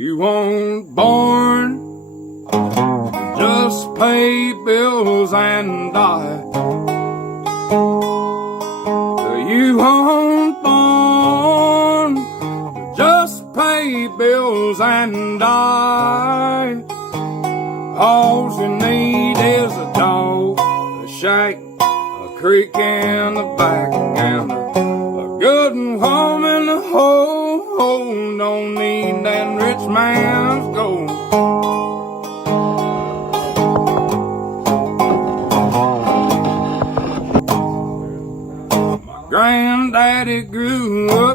You weren't born to just pay bills and die. You weren't born to just pay bills and die. All you need is a dog, a shack, a creek in the back, and a good woman to hold. Don't need that rich man's gold. Granddaddy grew up